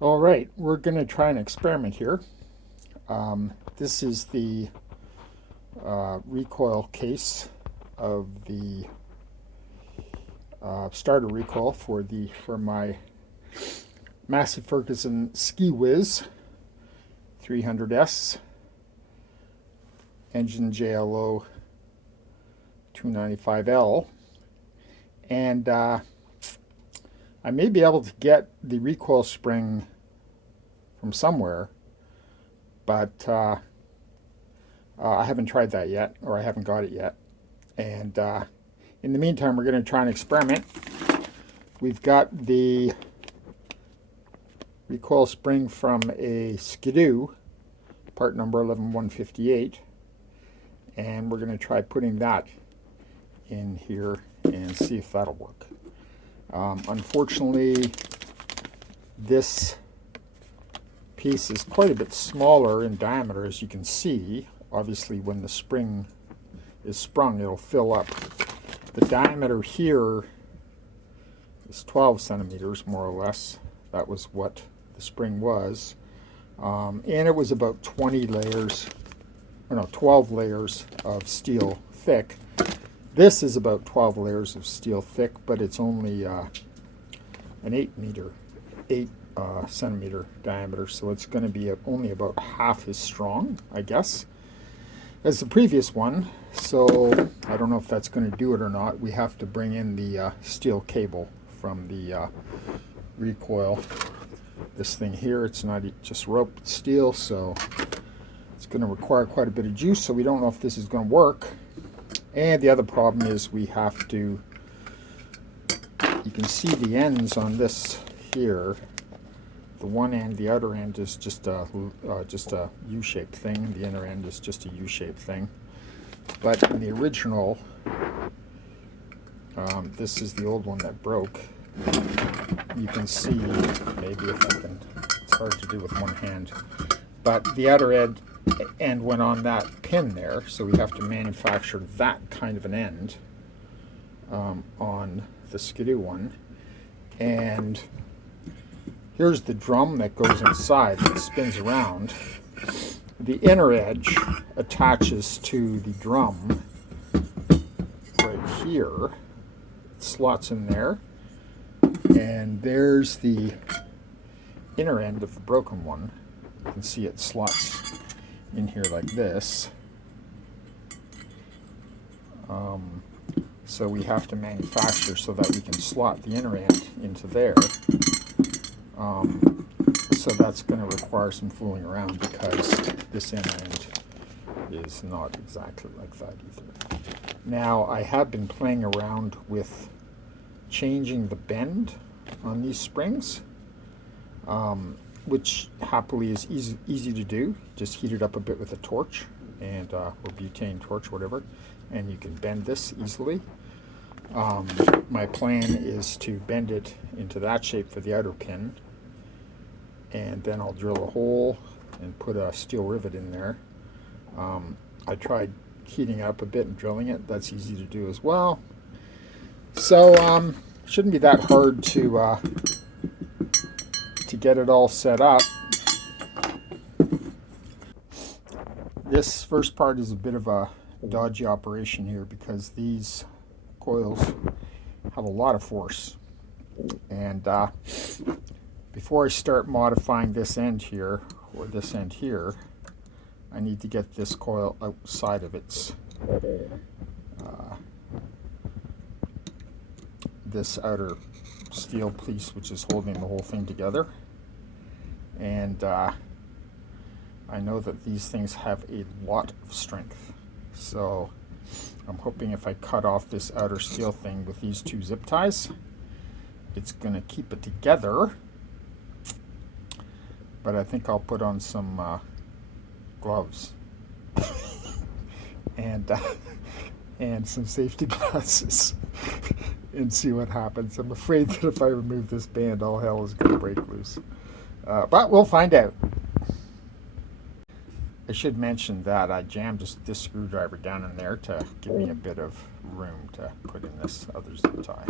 All right, we're going to try an experiment here. This is the recoil case of the starter recoil for my Massey Ferguson Ski Whiz 300S, engine JLO 295L, and I may be able to get the recoil spring from somewhere, but I haven't tried that yet, or I haven't got it yet. And in the meantime, we're going to try an experiment. We've got the recoil spring from a skidoo, part number 11158, and we're going to try putting that in here and see if that'll work. Unfortunately, this piece is quite a bit smaller in diameter, as you can see. Obviously, when the spring is sprung, it'll fill up. The diameter here is 12 centimeters, more or less. That was what the spring was. And it was about 12 layers of steel thick. This is about 12 layers of steel thick, but it's only an 8 centimeter diameter, so it's going to be only about half as strong, I guess, as the previous one. So I don't know if that's going to do it or not. We have to bring in the steel cable from the recoil. This thing here, it's not just rope, it's steel, so it's going to require quite a bit of juice, so we don't know if this is going to work. And the other problem is we have to, you can see the ends on this here. The one end, the outer end is just a U-shaped thing. The inner end is just a U-shaped thing. But in the original, this is the old one that broke. You can see, maybe if I can, it's hard to do with one hand, but the outer end went on that pin there, so we have to manufacture that kind of an end on the skidoo one. And here's the drum that goes inside that spins around. The inner edge attaches to the drum right here. It slots in there, and there's the inner end of the broken one. You can see it slots in here like this. So we have to manufacture so that we can slot the inner end into there. So that's going to require some fooling around, because this inner end is not exactly like that either. Now, I have been playing around with changing the bend on these springs, which happily is easy to do. Just heat it up a bit with a torch, and or butane torch, whatever, and you can bend this easily. My plan is to bend it into that shape for the outer pin, and then I'll drill a hole and put a steel rivet in there. I tried heating up a bit and drilling it. That's easy to do as well. So shouldn't be that hard to get it all set up. This first part is a bit of a dodgy operation here, because these coils have a lot of force, and before I start modifying this end here, or this end here, I need to get this coil outside of its this outer steel piece, which is holding the whole thing together. And I know that these things have a lot of strength, so I'm hoping if I cut off this outer steel thing with these two zip ties, it's going to keep it together. But I think I'll put on some gloves and some safety glasses and see what happens. I'm afraid that if I remove this band, all hell is going to break loose. But we'll find out. I should mention that I jammed this screwdriver down in there to give me a bit of room to put in this other zip tie.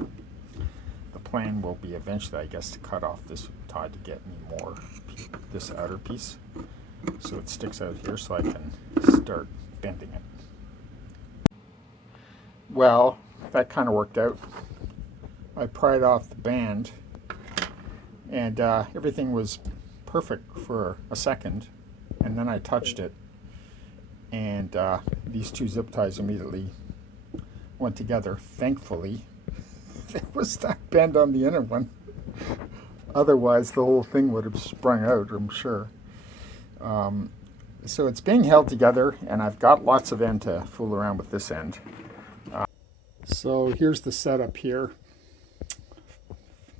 The plan will be eventually, I guess, to cut off this tie to get me more, this outer piece, so it sticks out here so I can start bending it. Well, that kind of worked out. I pried off the band and everything was perfect for a second, and then I touched it and these two zip ties immediately went together. Thankfully, there was that bend on the inner one. Otherwise, the whole thing would have sprung out, I'm sure. So it's being held together, and I've got lots of end to fool around with this end. So here's the setup here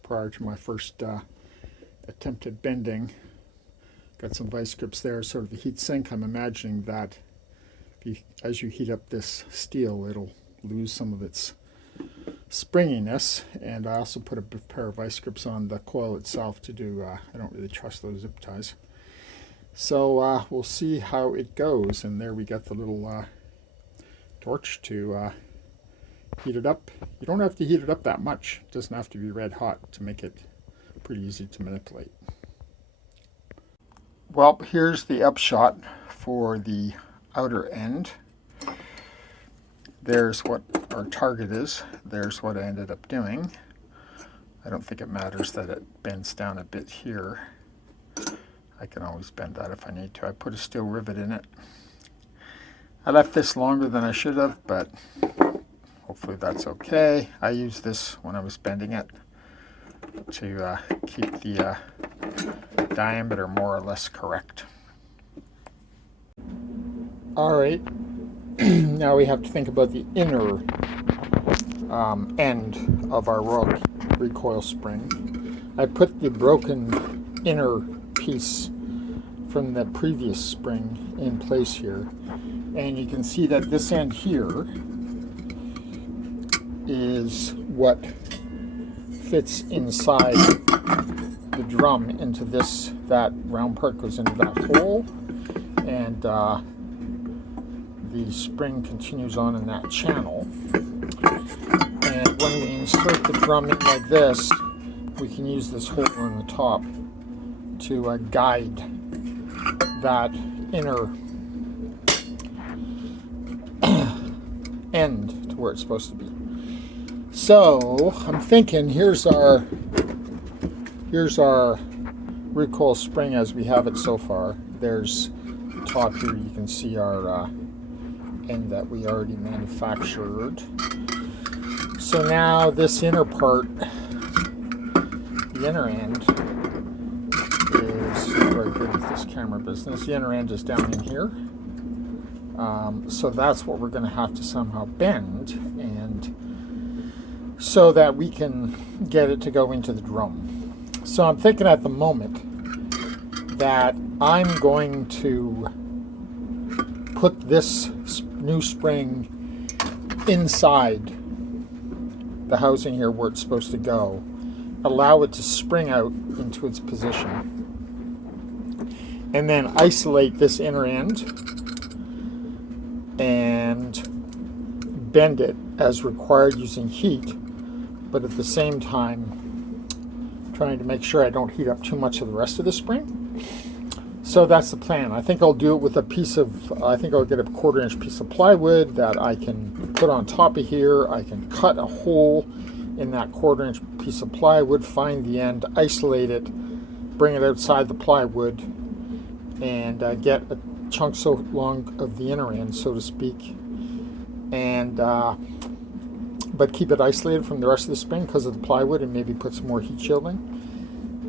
prior to my first attempt at bending. Got some vice grips there, sort of a heat sink. I'm imagining that as you heat up this steel, it'll lose some of its springiness. And I also put a pair of vice grips on the coil itself to do, I don't really trust those zip ties. So we'll see how it goes. And there we got the little torch to heat it up. You don't have to heat it up that much. It doesn't have to be red hot to make it pretty easy to manipulate. Well, here's the upshot for the outer end. There's what our target is. There's what I ended up doing. I don't think it matters that it bends down a bit here. I can always bend that if I need to. I put a steel rivet in it. I left this longer than I should have, but hopefully that's okay. I used this when I was bending it to keep the diameter more or less correct. All right, now we have to think about the inner end of our recoil spring. I put the broken inner piece from the previous spring in place here, and you can see that this end here is what fits inside the drum into this. That round part goes into that hole, and the spring continues on in that channel. And when we insert the drum in like this, we can use this hole on the top to guide that inner end to where it's supposed to be. So I'm thinking here's our recoil spring as we have it so far. There's the top here. You can see our end that we already manufactured. So now this inner part, the inner end, is very good with this camera business. The inner end is down in here. So that's what we're going to have to somehow bend, and so that we can get it to go into the drum. So I'm thinking at the moment that I'm going to put this new spring inside the housing here where it's supposed to go, allow it to spring out into its position, and then isolate this inner end and bend it as required using heat, but at the same time trying to make sure I don't heat up too much of the rest of the spring. So that's the plan. I think I'll do it with a piece of, I think I'll get a 1/4 inch piece of plywood that I can put on top of here. I can cut a hole in that 1/4 inch piece of plywood, find the end, isolate it, bring it outside the plywood, and get a chunk so long of the inner end, so to speak, and but keep it isolated from the rest of the spring because of the plywood, and maybe put some more heat shielding.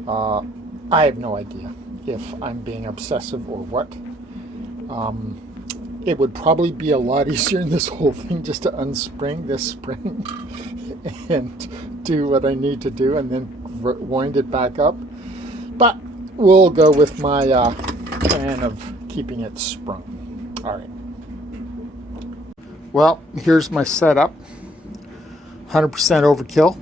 I have no idea if I'm being obsessive or what. It would probably be a lot easier in this whole thing just to unspring this spring and do what I need to do and then wind it back up. But we'll go with my plan of keeping it sprung. All right. Well, here's my setup. 100% overkill,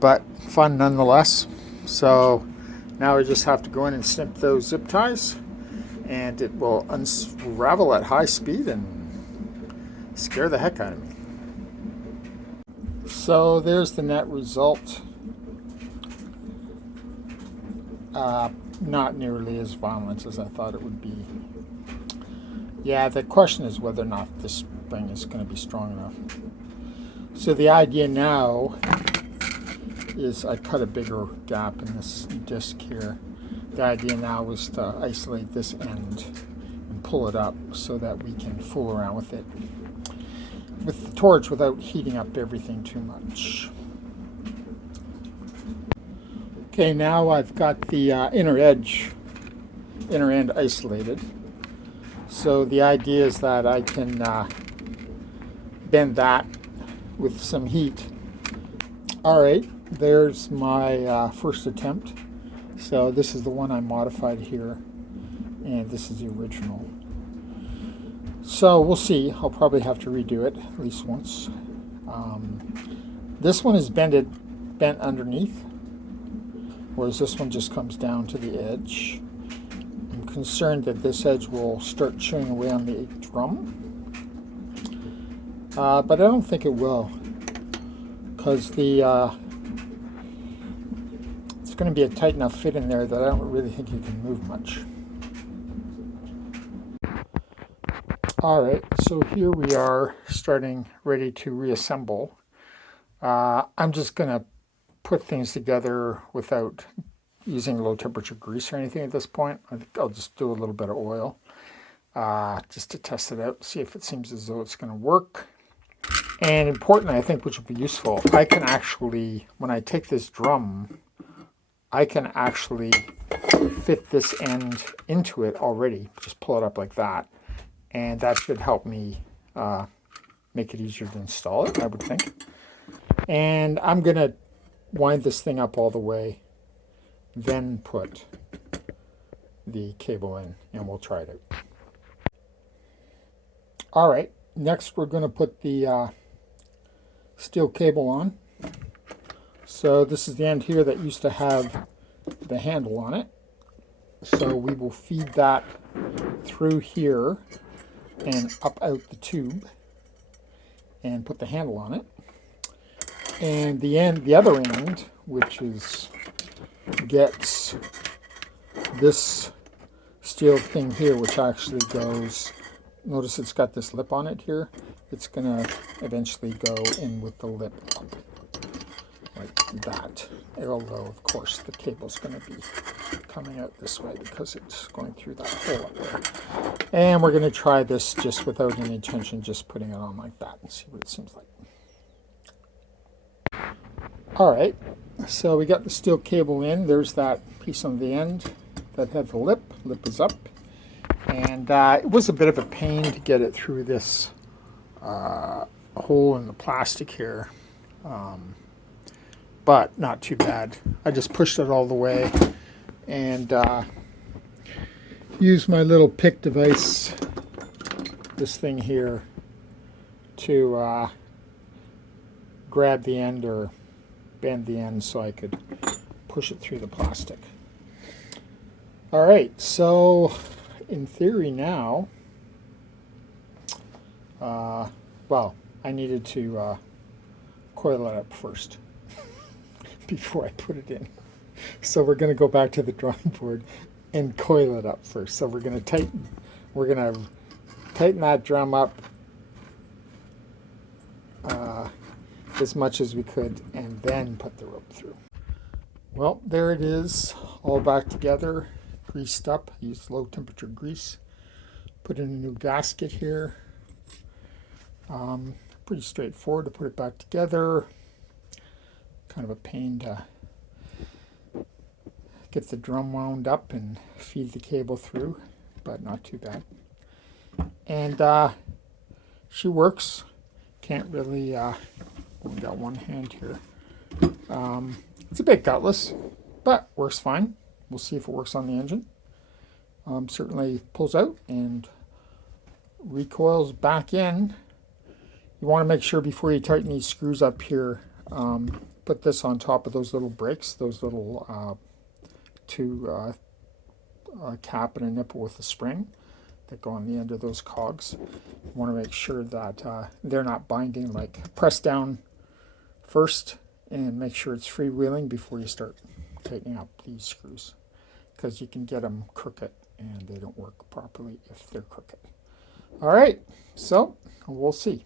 but fun nonetheless. So now I just have to go in and snip those zip ties, and it will unravel at high speed and scare the heck out of me. So there's the net result. Not nearly as violent as I thought it would be. Yeah, the question is whether or not this spring is going to be strong enough. So the idea now is I cut a bigger gap in this disc here. The idea now is to isolate this end and pull it up so that we can fool around with it with the torch without heating up everything too much. Okay, now I've got the inner end isolated. So the idea is that I can bend that with some heat. All right, there's my first attempt. So this is the one I modified here, and this is the original. So we'll see. I'll probably have to redo it at least once. This one is bent underneath, whereas this one just comes down to the edge. I'm concerned that this edge will start chewing away on the drum, but I don't think it will, because it's going to be a tight enough fit in there that I don't really think you can move much. All right, so here we are ready to reassemble. I'm just going to put things together without using low temperature grease or anything at this point. I think I'll just do a little bit of oil just to test it out, see if it seems as though it's going to work. And important, I think, which will be useful, I can actually, when I take this drum, I can actually fit this end into it already. Just pull it up like that. And that should help me make it easier to install it, I would think. And I'm going to wind this thing up all the way, then put the cable in, and we'll try it out. All right, next we're going to put the steel cable on. So this is the end here that used to have the handle on it. So we will feed that through here and up out the tube and put the handle on it. And the other end, which gets this steel thing here, which actually goes, notice it's got this lip on it here. It's going to eventually go in with the lip up, like that. Although, of course, the cable's going to be coming out this way because it's going through that hole up there. And we're going to try this just without any tension, just putting it on like that and see what it seems like. All right, so we got the steel cable in. There's that piece on the end that had the lip. Lip is up. And it was a bit of a pain to get it through this hole in the plastic here. But not too bad. I just pushed it all the way and used my little pick device, this thing here, to grab the end or bend the end so I could push it through the plastic. All right, so in theory now, well, I needed to coil it up first before I put it in. So we're going to go back to the drawing board and coil it up first. So we're going to tighten that drum up as much as we could and then put the rope through. Well, there it is, all back together, greased up. Used low temperature grease. Put in a new gasket here. Pretty straightforward to put it back together. Kind of a pain to get the drum wound up and feed the cable through, but not too bad. And she works. Can't really, we got one hand here. It's a bit gutless, but works fine. We'll see if it works on the engine. Certainly pulls out and recoils back in. You want to make sure before you tighten these screws up here, put this on top of those little brakes, those little two cap and a nipple with a spring that go on the end of those cogs. You want to make sure that they're not binding, like press down first and make sure it's freewheeling before you start tightening up these screws, because you can get them crooked and they don't work properly if they're crooked. All right, so we'll see.